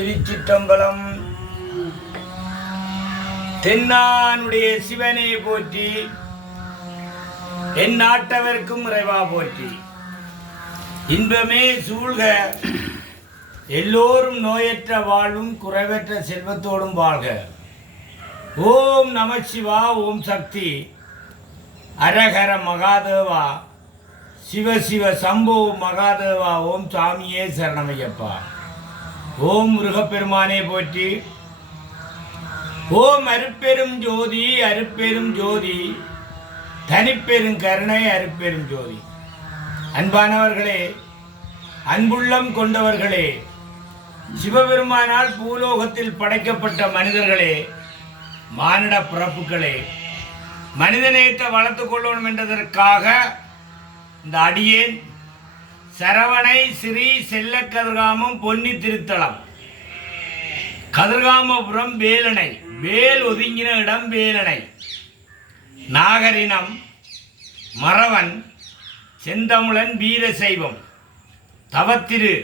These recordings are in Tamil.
திருச்சிற்றம்பலம். தென்னானுடைய சிவனை போற்றி, என் நாட்டவர்க்கும் இறைவா போற்றி. இன்பமே சூழ்க, எல்லோரும் நோயற்ற வாழ்வும் குறைவற்ற செல்வத்தோடும் வாழ்க. ஓம் நம சிவா, ஓம் சக்தி, அரஹர மகாதேவா, சிவ சிவ சம்போ மகாதேவா, ஓம் சாமியே சரணமையப்பா. ஓம் முருகப்பெருமானே போற்றி. ஓம் அருட்பெரும் ஜோதி, அருட்பெரும் ஜோதி, தனிப்பெரும் கருணை, அருட்பெரும் ஜோதி. அன்பானவர்களே, அன்புள்ளம் கொண்டவர்களே, சிவபெருமானால் பூலோகத்தில் படைக்கப்பட்ட மனிதர்களே, மானிட பிறப்புகளே, மனிதநேயத்தை வளர்த்துக் கொள்ளணும் என்றதற்காக இந்த அடியேன் சரவணை ஸ்ரீ செல்ல கதிர்காமம் பொன்னி திருத்தலம், கதிர்காமபுரம் வேலணை, வேல் ஒதுங்கின இடம் வேலணை, நாகரினம் மறவன், செந்தமிழன், வீரசைவம், தவத்திரு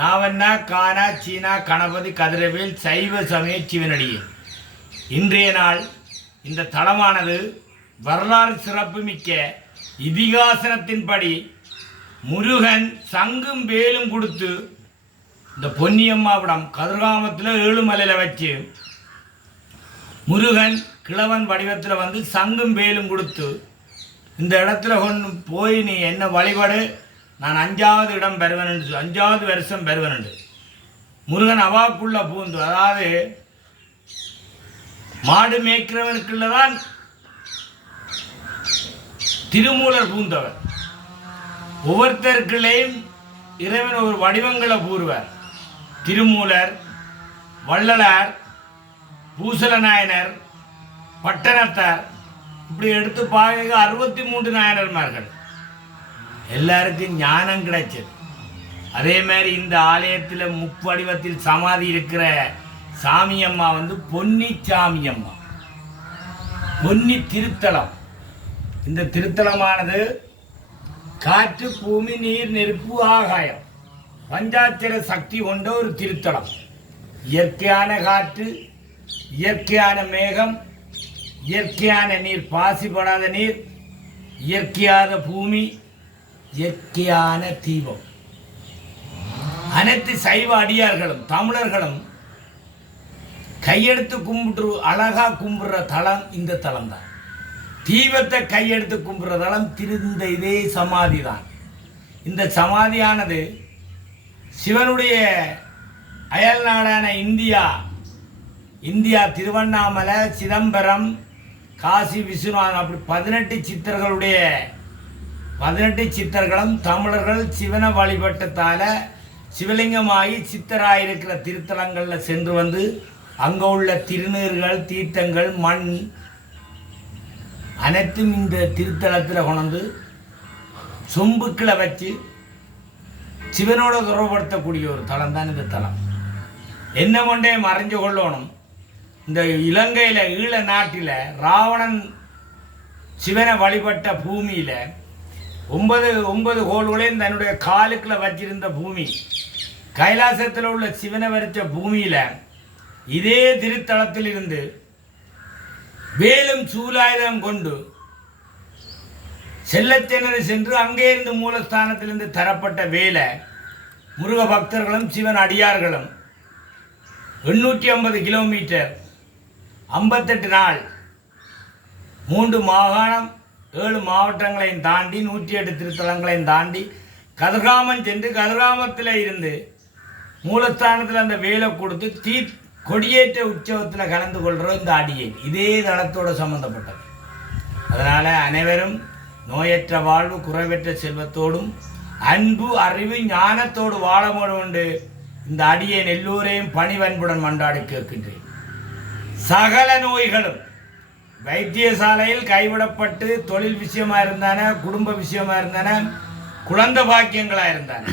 நாவண்ணா கானா சீனா கணபதி கதிரவேல் சைவ சமய சிவனடியே. இன்றைய நாள் இந்த தலமானது வரலாறு சிறப்புமிக்க இதிகாசனத்தின்படி முருகன் சங்கும் வேலும் கொடுத்து இந்த பொன்னியம்மாவிடம் கதிர்காமத்தில் ஏழுமலையில் வச்சு முருகன் கிழவன் வடிவத்தில் வந்து சங்கும் வேலும் கொடுத்து இந்த இடத்துல கொண்டு போய் நீ என்ன வழிபாடு, நான் 5வது இடம் பெறுவேன், 5வது வருஷம் பெறுவேன். முருகன் அவாக்குள்ள பூந்து, அதாவது மாடு மேய்க்கிறவனுக்குள்ளதான் திருமூலர் பூந்தவர். ஒவ்வொருத்தருக்குள்ளேயும் இறைவன் ஒரு வடிவங்களை கூறுவார். திருமூலர், வள்ளலார், பூசல நாயனர், பட்டணத்தார், இப்படி எடுத்து பார்க்க 63 நாயனர்மார்கள். எல்லாருக்கும் ஞானம் கிடைச்சது. அதே மாதிரி இந்த ஆலயத்தில் முப்படிவத்தில் சமாதி இருக்கிற சாமியம்மா வந்து பொன்னி சாமியம்மா, பொன்னி திருத்தலம். இந்த திருத்தலமானது காற்று, பூமி, நீர், நெருப்பு, ஆகாயம், பஞ்சாட்சர சக்தி கொண்ட ஒரு திருத்தலம். இயற்கையான காற்று, இயற்கையான மேகம், இயற்கையான நீர், பாசிப்படாத நீர், இயற்கையான பூமி, இயற்கையான தீபம். அனைத்து சைவ அடியார்களும் தமிழர்களும் கையெடுத்து கும்பிட்டு அழகா கும்பிடுற தலம் இந்த தலம் தான். தீபத்தை கையெடுத்து கும்பிடுற தலம் திருந்த இதே சமாதி தான். இந்த சமாதியானது சிவனுடைய அயல் நாடான இந்தியா திருவண்ணாமலை, சிதம்பரம், காசி விஸ்வநாதன், அப்படி 18 சித்தர்களுடைய 18 சித்தர்களும் தமிழர்கள் சிவனை வழிபட்டதால சிவலிங்கமாகி சித்தராயிருக்கிற திருத்தலங்களில் சென்று வந்து அங்கே உள்ள திருநீர்கள், தீர்த்தங்கள், மண் அனைத்தும் இந்த திருத்தலத்தில் கொண்டு சொம்புக்களை வச்சு சிவனோட தொடர்படுத்தக்கூடிய ஒரு தலம் தான் இந்த தலம். என்ன கொண்டே மறைஞ்சு கொள்ளணும், இந்த இலங்கையில், ஈழ நாட்டில் ராவணன் சிவனை வழிபட்ட பூமியில் 9 கோள்களையும் தன்னுடைய காலுக்குள்ள வச்சிருந்த பூமி, கைலாசத்தில் உள்ள சிவனை வரைச்ச பூமியில் இதே திருத்தலத்தில் இருந்து வேலும் சூலாயுதம் கொண்டு செல்லச்சென்று சென்று அங்கே இருந்து மூலஸ்தானத்திலிருந்து தரப்பட்ட வேலை முருக பக்தர்களும் சிவன் அடியார்களும் 850 கிலோமீட்டர் 58 நாள் 3 மாகாணம் 7 மாவட்டங்களையும் தாண்டி 108 திருத்தலங்களையும் தாண்டி கதிர்காமம் சென்று கதிர்காமத்தில் இருந்து மூலஸ்தானத்தில் அந்த வேலை கொடுத்து கொடியேற்ற உற்சவத்தில் கலந்து கொள்கிற இந்த அடியேன் இதே தளத்தோடு சம்பந்தப்பட்டது. அதனால் அனைவரும் நோயற்ற வாழ்வு குறைவற்ற செல்வத்தோடும் அன்பு, அறிவு, ஞானத்தோடு வாழ வேண்டும். இந்த அடியேன் எல்லோரையும் பணிவன்புடன் மன்றாடி கேட்கின்றேன். சகல நோய்களும் வைத்தியசாலையில் கைவிடப்பட்டு தொழில் விஷயமாக இருந்தான, குடும்ப விஷயமாக இருந்தான, குழந்தை பாக்கியங்களாக இருந்தான,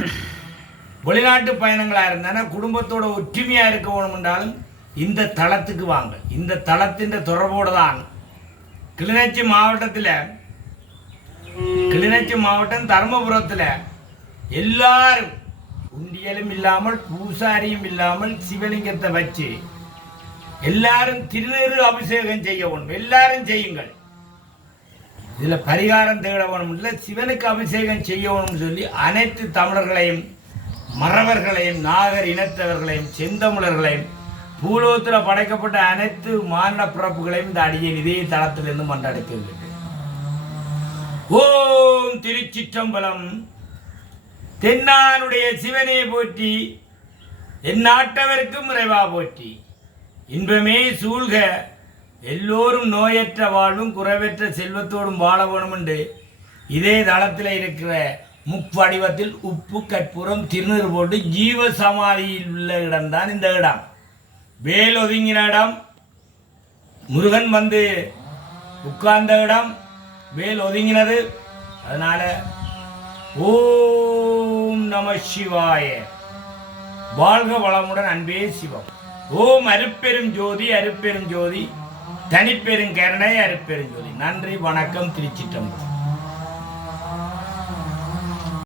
வெளிநாட்டு பயணங்களாக இருந்தான, குடும்பத்தோட ஒற்றுமையாக இருக்க வேணும் என்றாலும் இந்த தளத்துக்கு வாங்க. இந்த தளத்தின் தொடர்போடு தான் கிளிநொச்சி மாவட்டம், தர்மபுரத்தில் எல்லாரும் உண்டியலும் இல்லாமல் பூசாரியும் இல்லாமல் சிவலிங்கத்தை வச்சு எல்லாரும் திருநீறு அபிஷேகம் செய்ய வேண்டும். எல்லாரும் செய்யுங்கள். இதுல பரிகாரம் தேட வேணும் இல்லை, சிவனுக்கு அபிஷேகம் செய்யணும்னு சொல்லி அனைத்து தமிழர்களையும் மறவர்களையும் நாகர் இனத்தவர்களையும் செந்தமிழர்களையும் பூலோகத்தில் படைக்கப்பட்ட அனைத்து மாநில பிறப்புகளையும் இந்த அடியேன் இதே தளத்திலிருந்து மன்றடைக்கிறது. ஓம் திருச்சிற்றம்பலம். தென்னானுடைய சிவனே போற்றி, என் நாட்டவருக்கும் இறைவா போற்றி. இன்பமே சூழ்க, எல்லோரும் நோயற்ற வாழ்வும் குறைவற்ற செல்வத்தோடும் வாழ வேணும் என்று இதே தளத்தில் இருக்கிற முப்படிவத்தில் உப்பு கற்பூரம் திருநீர் போட்டு ஜீவ சமாதியில் உள்ள இடம்தான் இந்த இடம். வேல் ஒதுங்கின இடம், முருகன் வந்து உட்கார்ந்த இடம், வேல் ஒதுங்கினது. அதனால ஓம் நம சிவாய. வாழ்க வளமுடன். அன்பே சிவம். ஓம் அருப்பெரும் ஜோதி அருப்பெரும் ஜோதி தனிப்பெரும் கருணை அருப்பெரும் ஜோதி. நன்றி, வணக்கம். திருச்சிற்றம்பலம்.